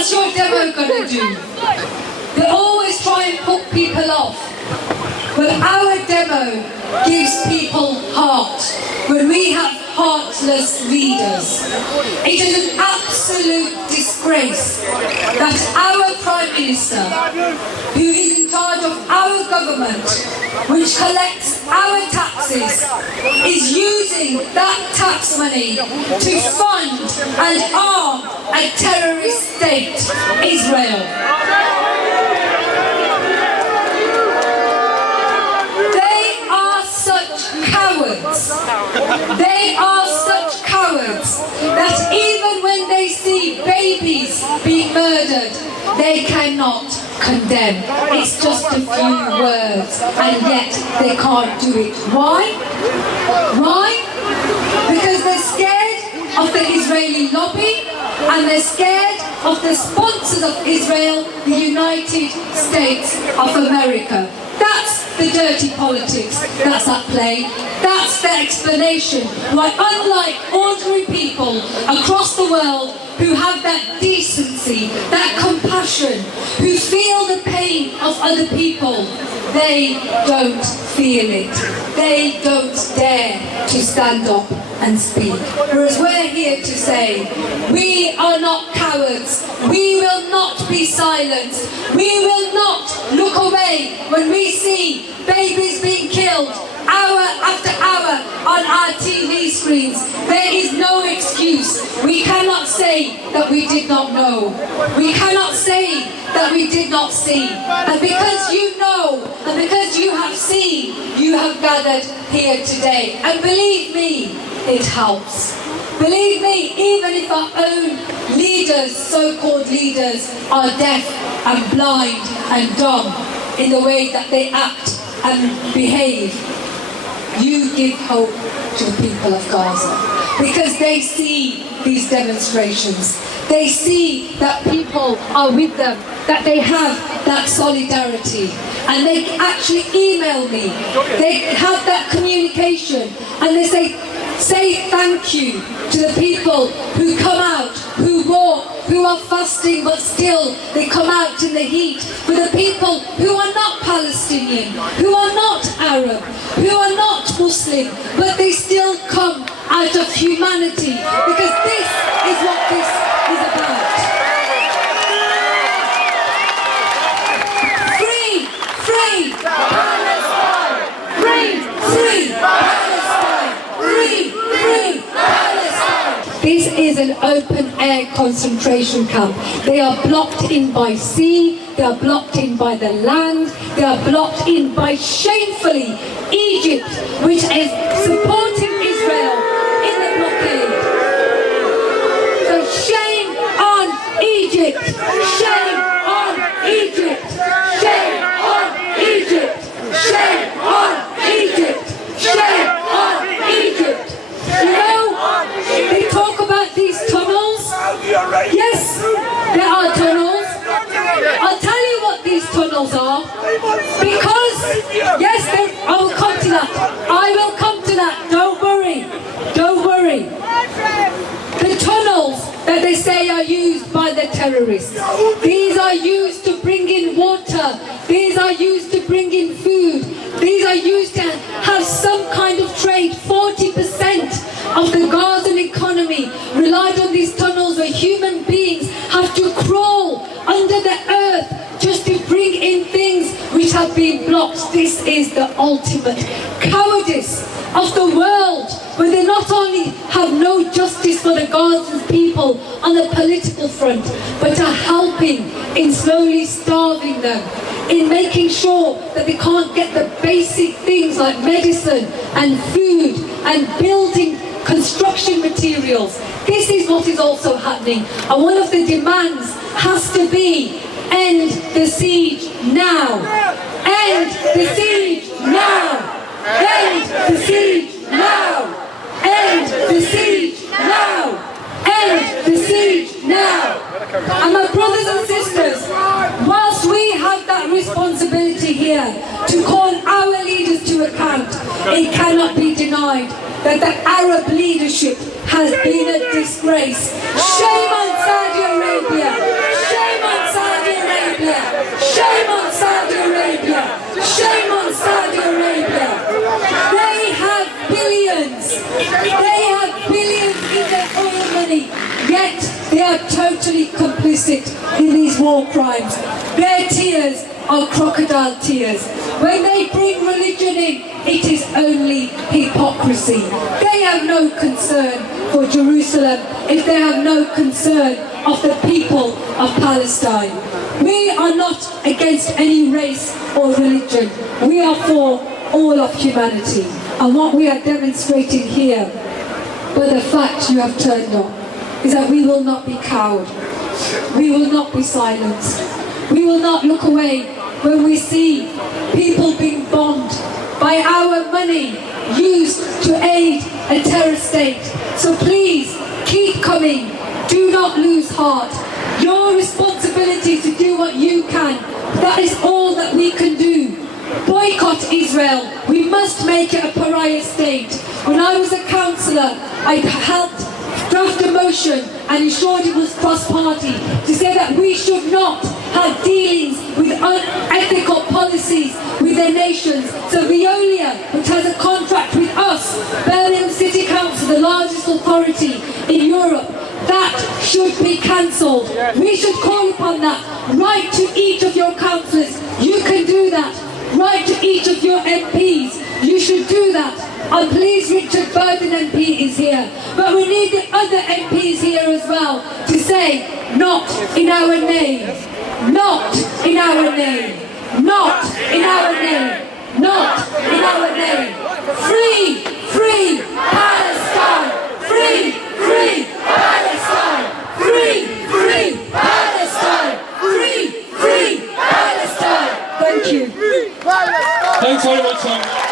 What's your demo going to do? They always try and put people off. But our demo gives people heart. When we have heartless leaders, it is an absolute disgrace that our Prime Minister, who is in charge of our government, which collects our taxes, is using that tax money to fund and arm a terrorist state, Israel. They are such cowards that even when they see babies being murdered, they cannot condemn. It's just a few words, and yet they can't do it. Why? Why? Because they're scared of the Israeli lobby, and they're scared of the sponsors of Israel, the United States of America. That's the dirty politics that's at play. That's the explanation why, unlike ordinary people across the world who have that decency, that compassion, who feel the pain of other people, they don't feel it. They don't dare to stand up and speak. Whereas we're here to say, we are not cowards. We will not be silenced. We will not look away when we see babies being killed hour after hour on our TV screens. There is no excuse. We cannot say that we did not know. We cannot say that we did not see. And because you know, and because you have seen, you have gathered here today. And believe me, it helps. Believe me, even if our own leaders, so-called leaders, are deaf and blind and dumb in the way that they act and behave, you give hope to the people of Gaza, because they see these demonstrations. They see that people are with them, that they have that solidarity, and they actually email me. They have that communication, and they say thank you to the people who come out, who walk, who are fasting, but still they come out in the heat. For the people who are not Palestinian, who are not Arab, who are not Muslim, but they still come out of humanity, because this is what this is about. Free, free Palestine! Free, free Palestine! Free, free Palestine! This is an open-air concentration camp. They are blocked in by sea, they are blocked in by the land, they are blocked in by, shamefully, Egypt, which is supporting Israel in the blockade. So shame on Egypt! Shame on Egypt! Shame on Egypt! Shame on Egypt! Shame on Egypt! You know, they talk about these tunnels. Yes, there are tunnels. I'll tell you what these tunnels are. Because, yes, I will come to that. I will come to that. Don't worry. Don't worry. The tunnels that they say are used by the terrorists, these are used to bring in water. These are used to bring in food. These are used to have some kind of trade. 40% of the Gazan economy relied on these tunnels, where human beings have to crawl under the earth just to bring in things which have been blocked. This is the ultimate cowardice of the world, where they not only have no justice for the Gazan people on the political front, but are helping in slowly starving them, in making sure that they can't get the basic things like medicine and food and building construction materials. This is what is also happening, and one of the demands has to be end the siege now. End the siege now. End the siege now. End the siege now. End the siege now. And my brothers and sisters, whilst we have that responsibility here to call our leaders to account, it cannot be denied that the Arab leadership has been a disgrace. Shame on Saudi Arabia. Shame totally complicit in these war crimes. Their tears are crocodile tears. When they bring religion in, it is only hypocrisy. They have no concern for Jerusalem if they have no concern of the people of Palestine. We are not against any race or religion. We are for all of humanity. And what we are demonstrating here, by the fact you have turned up, is that we will not be cowed. We will not be silenced. We will not look away when we see people being bombed by our money used to aid a terror state. So please, keep coming. Do not lose heart. Your responsibility to do what you can. That is all that we can do. Boycott Israel. We must make it a pariah state. When I was a councillor, I helped draft a motion and ensured it was cross-party to say that we should not have dealings with unethical policies with their nations. So Veolia, which has a contract with us, Birmingham City Council, the largest authority in Europe, that should be cancelled. We should call upon that. Write to each of your councillors. You can do that. Write to each of your MPs. You should do that. I'm pleased Richard Burden MP is here. But we need the other MPs here as well to say, not in our name. Not in our name. Not in our name. Not in our name. Free, free Palestine. Free, free Palestine. Free, free Palestine. Free, free Palestine. Thank you. Thanks very much, Sam.